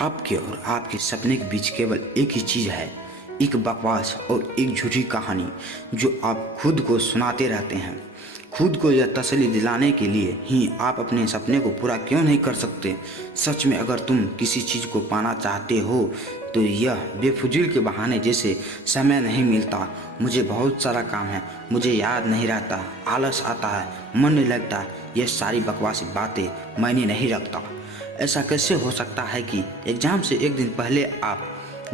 आपके और आपके सपने के बीच केवल एक ही चीज़ है, एक बकवास और एक झूठी कहानी जो आप खुद को सुनाते रहते हैं। खुद को यह तसल्ली दिलाने के लिए ही आप अपने सपने को पूरा क्यों नहीं कर सकते। सच में अगर तुम किसी चीज़ को पाना चाहते हो तो यह बेफुजील के बहाने जैसे समय नहीं मिलता, मुझे बहुत सारा काम है, मुझे याद नहीं रहता, आलस आता है, मन नहीं लगता, यह सारी बकवासी बातें मायने नहीं रखता। ऐसा कैसे हो सकता है कि एग्ज़ाम से एक दिन पहले आप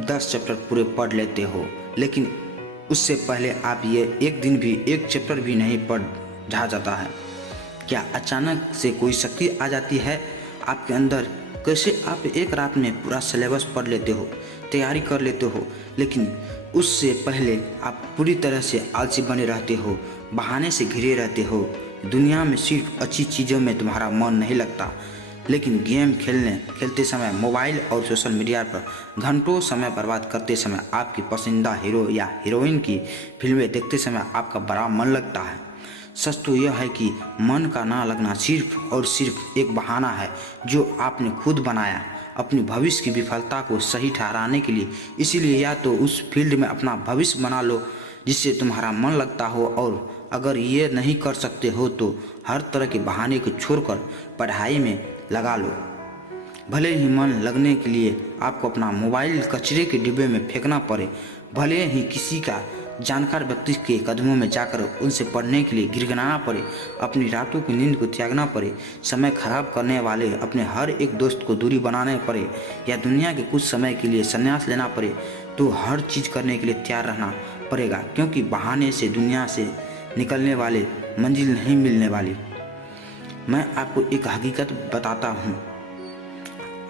10 चैप्टर पूरे पढ़ लेते हो, लेकिन उससे पहले आप ये एक दिन भी एक चैप्टर भी नहीं पढ़ जाता है। क्या अचानक से कोई शक्ति आ जाती है आपके अंदर? कैसे आप एक रात में पूरा सिलेबस पढ़ लेते हो, तैयारी कर लेते हो, लेकिन उससे पहले आप पूरी तरह से आलसी बने रहते हो, बहाने से घिरे रहते हो। दुनिया में सिर्फ अच्छी चीज़ों में तुम्हारा मन नहीं लगता, लेकिन गेम खेलते समय, मोबाइल और सोशल मीडिया पर घंटों समय बर्बाद करते समय, आपकी पसंदीदा हीरो या हीरोइन की फिल्में देखते समय आपका बड़ा मन लगता है। सच तो यह है कि मन का ना लगना सिर्फ और सिर्फ एक बहाना है जो आपने खुद बनाया अपनी भविष्य की विफलता को सही ठहराने के लिए। इसीलिए या तो उस फील्ड में अपना भविष्य बना लो जिससे तुम्हारा मन लगता हो, और अगर ये नहीं कर सकते हो तो हर तरह के बहाने को छोड़कर पढ़ाई में लगा लो। भले ही मन लगने के लिए आपको अपना मोबाइल कचरे के डिब्बे में फेंकना पड़े, भले ही किसी का जानकार व्यक्ति के कदमों में जाकर उनसे पढ़ने के लिए गिड़गिड़ाना पड़े, अपनी रातों की नींद को त्यागना पड़े, समय खराब करने वाले अपने हर एक दोस्त को दूरी बनाने पड़े, या दुनिया के कुछ समय के लिए संन्यास लेना पड़े, तो हर चीज़ करने के लिए तैयार रहना पड़ेगा, क्योंकि बहाने से दुनिया से निकलने वाले मंजिल नहीं मिलने वाली। मैं आपको एक हकीकत बताता हूँ,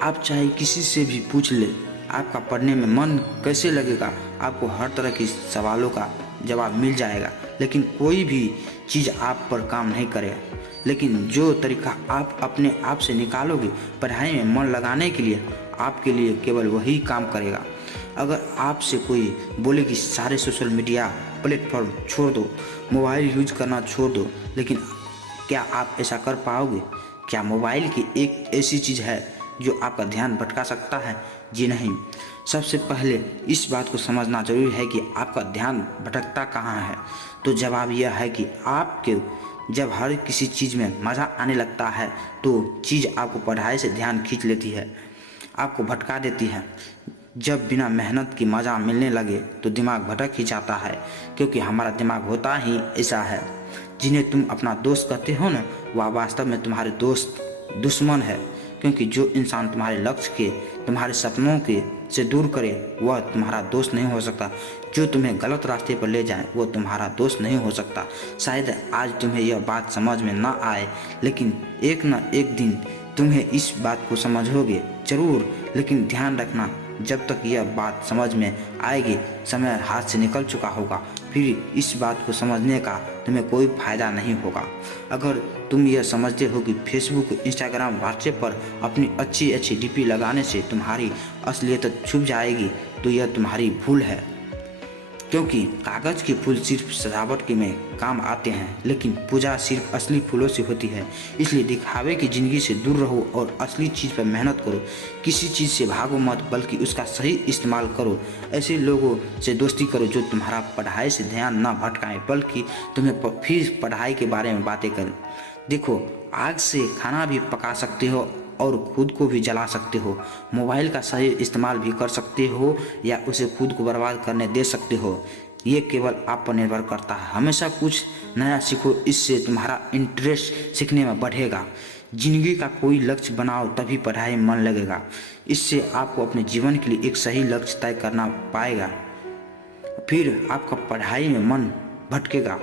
आप चाहे किसी से भी पूछ ले आपका पढ़ने में मन कैसे लगेगा, आपको हर तरह के सवालों का जवाब मिल जाएगा, लेकिन कोई भी चीज़ आप पर काम नहीं करेगा। लेकिन जो तरीका आप अपने आप से निकालोगे पढ़ाई में मन लगाने के लिए, आपके लिए केवल वही काम करेगा। अगर आपसे कोई बोले कि सारे सोशल मीडिया प्लेटफॉर्म छोड़ दो, मोबाइल यूज करना छोड़ दो, लेकिन क्या आप ऐसा कर पाओगे? क्या मोबाइल की एक ऐसी चीज़ है जो आपका ध्यान भटका सकता है? जी नहीं। सबसे पहले इस बात को समझना जरूरी है कि आपका ध्यान भटकता कहाँ है। तो जवाब यह है कि आपके जब हर किसी चीज़ में मज़ा आने लगता है तो चीज़ आपको पढ़ाई से ध्यान खींच लेती है, आपको भटका देती है। जब बिना मेहनत की मज़ा मिलने लगे तो दिमाग भटक ही जाता है, क्योंकि हमारा दिमाग होता ही ऐसा है। जिन्हें तुम अपना दोस्त कहते हो ना, वह वास्तव में तुम्हारे दोस्त दुश्मन है, क्योंकि जो इंसान तुम्हारे लक्ष्य के, तुम्हारे सपनों के से दूर करे वह तुम्हारा दोस्त नहीं हो सकता। जो तुम्हें गलत रास्ते पर ले जाए वो तुम्हारा दोस्त नहीं हो सकता। शायद आज तुम्हें यह बात समझ में ना आए, लेकिन एक न एक दिन तुम्हें इस बात को समझोगे जरूर। लेकिन ध्यान रखना, जब तक यह बात समझ में आएगी समय हाथ से निकल चुका होगा, फिर इस बात को समझने का तुम्हें कोई फ़ायदा नहीं होगा। अगर तुम यह समझते हो कि फेसबुक, इंस्टाग्राम, व्हाट्सएप पर अपनी अच्छी अच्छी डीपी लगाने से तुम्हारी असलियत छुप जाएगी, तो यह तुम्हारी भूल है। क्योंकि कागज़ के फूल सिर्फ सजावट के में काम आते हैं, लेकिन पूजा सिर्फ असली फूलों से होती है। इसलिए दिखावे की ज़िंदगी से दूर रहो और असली चीज़ पर मेहनत करो। किसी चीज़ से भागो मत, बल्कि उसका सही इस्तेमाल करो। ऐसे लोगों से दोस्ती करो जो तुम्हारा पढ़ाई से ध्यान ना भटकाएं, बल्कि तुम्हें फिर पढ़ाई के बारे में बातें करें। देखो, आग से खाना भी पका सकते हो और खुद को भी जला सकते हो। मोबाइल का सही इस्तेमाल भी कर सकते हो या उसे खुद को बर्बाद करने दे सकते हो। ये केवल आप पर निर्भर करता है। हमेशा कुछ नया सीखो, इससे तुम्हारा इंटरेस्ट सीखने में बढ़ेगा। जिंदगी का कोई लक्ष्य बनाओ, तभी पढ़ाई में मन लगेगा। इससे आपको अपने जीवन के लिए एक सही लक्ष्य तय करना पाएगा, फिर आपका पढ़ाई में मन भटकेगा।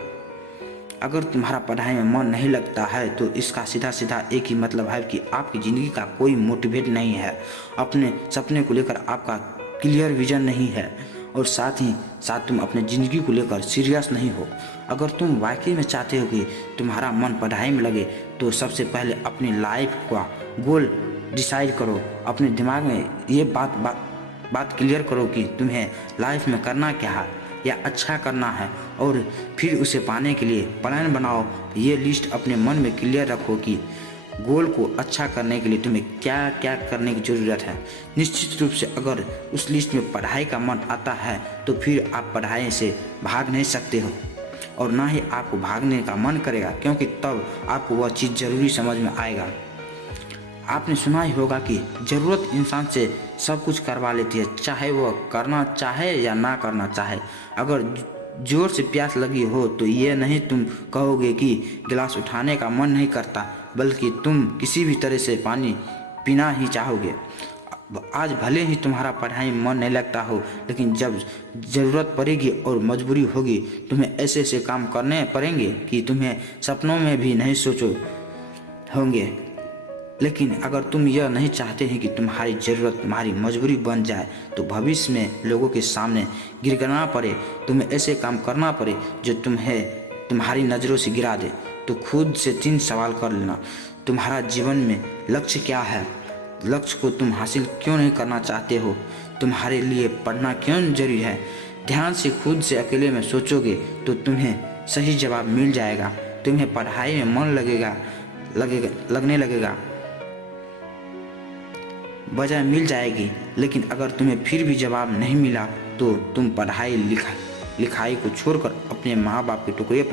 अगर तुम्हारा पढ़ाई में मन नहीं लगता है तो इसका सीधा सीधा एक ही मतलब है कि आपकी ज़िंदगी का कोई मोटिवेट नहीं है, अपने सपने को लेकर आपका क्लियर विजन नहीं है, और साथ ही साथ तुम अपने ज़िंदगी को लेकर सीरियस नहीं हो। अगर तुम वाकई में चाहते हो कि तुम्हारा मन पढ़ाई में लगे तो सबसे पहले अपनी लाइफ का गोल डिसाइड करो। अपने दिमाग में ये बात क्लियर करो कि तुम्हें लाइफ में करना क्या है या अच्छा करना है, और फिर उसे पाने के लिए प्लान बनाओ। ये लिस्ट अपने मन में क्लियर रखो कि गोल को अच्छा करने के लिए तुम्हें क्या क्या करने की ज़रूरत है। निश्चित रूप से अगर उस लिस्ट में पढ़ाई का मन आता है तो फिर आप पढ़ाई से भाग नहीं सकते हो, और ना ही आपको भागने का मन करेगा, क्योंकि तब आपको वह चीज़ ज़रूरी समझ में आएगा। आपने सुना ही होगा कि ज़रूरत इंसान से सब कुछ करवा लेती है, चाहे वह करना चाहे या ना करना चाहे। अगर जोर से प्यास लगी हो तो ये नहीं तुम कहोगे कि गिलास उठाने का मन नहीं करता, बल्कि तुम किसी भी तरह से पानी पीना ही चाहोगे। आज भले ही तुम्हारा पढ़ाई में मन नहीं लगता हो, लेकिन जब ज़रूरत पड़ेगी और मजबूरी होगी, तुम्हें ऐसे ऐसे काम करने पड़ेंगे कि तुम्हें सपनों में भी नहीं सोचो होंगे। लेकिन अगर तुम यह नहीं चाहते हैं कि तुम्हारी ज़रूरत तुम्हारी मजबूरी बन जाए, तो भविष्य में लोगों के सामने गिड़गिड़ाना पड़े, तुम्हें ऐसे काम करना पड़े जो तुम्हें तुम्हारी नज़रों से गिरा दे, तो खुद से 3 सवाल कर लेना। तुम्हारा जीवन में लक्ष्य क्या है? लक्ष्य को तुम हासिल क्यों नहीं करना चाहते हो? तुम्हारे लिए पढ़ना क्यों जरूरी है? ध्यान से खुद से अकेले में सोचोगे तो तुम्हें सही जवाब मिल जाएगा। तुम्हें पढ़ाई में मन लगने लगेगा, वजह मिल जाएगी। लेकिन अगर तुम्हें फिर भी जवाब नहीं मिला तो तुम पढ़ाई लिखाई को छोड़कर अपने माँ बाप के टुकड़े पर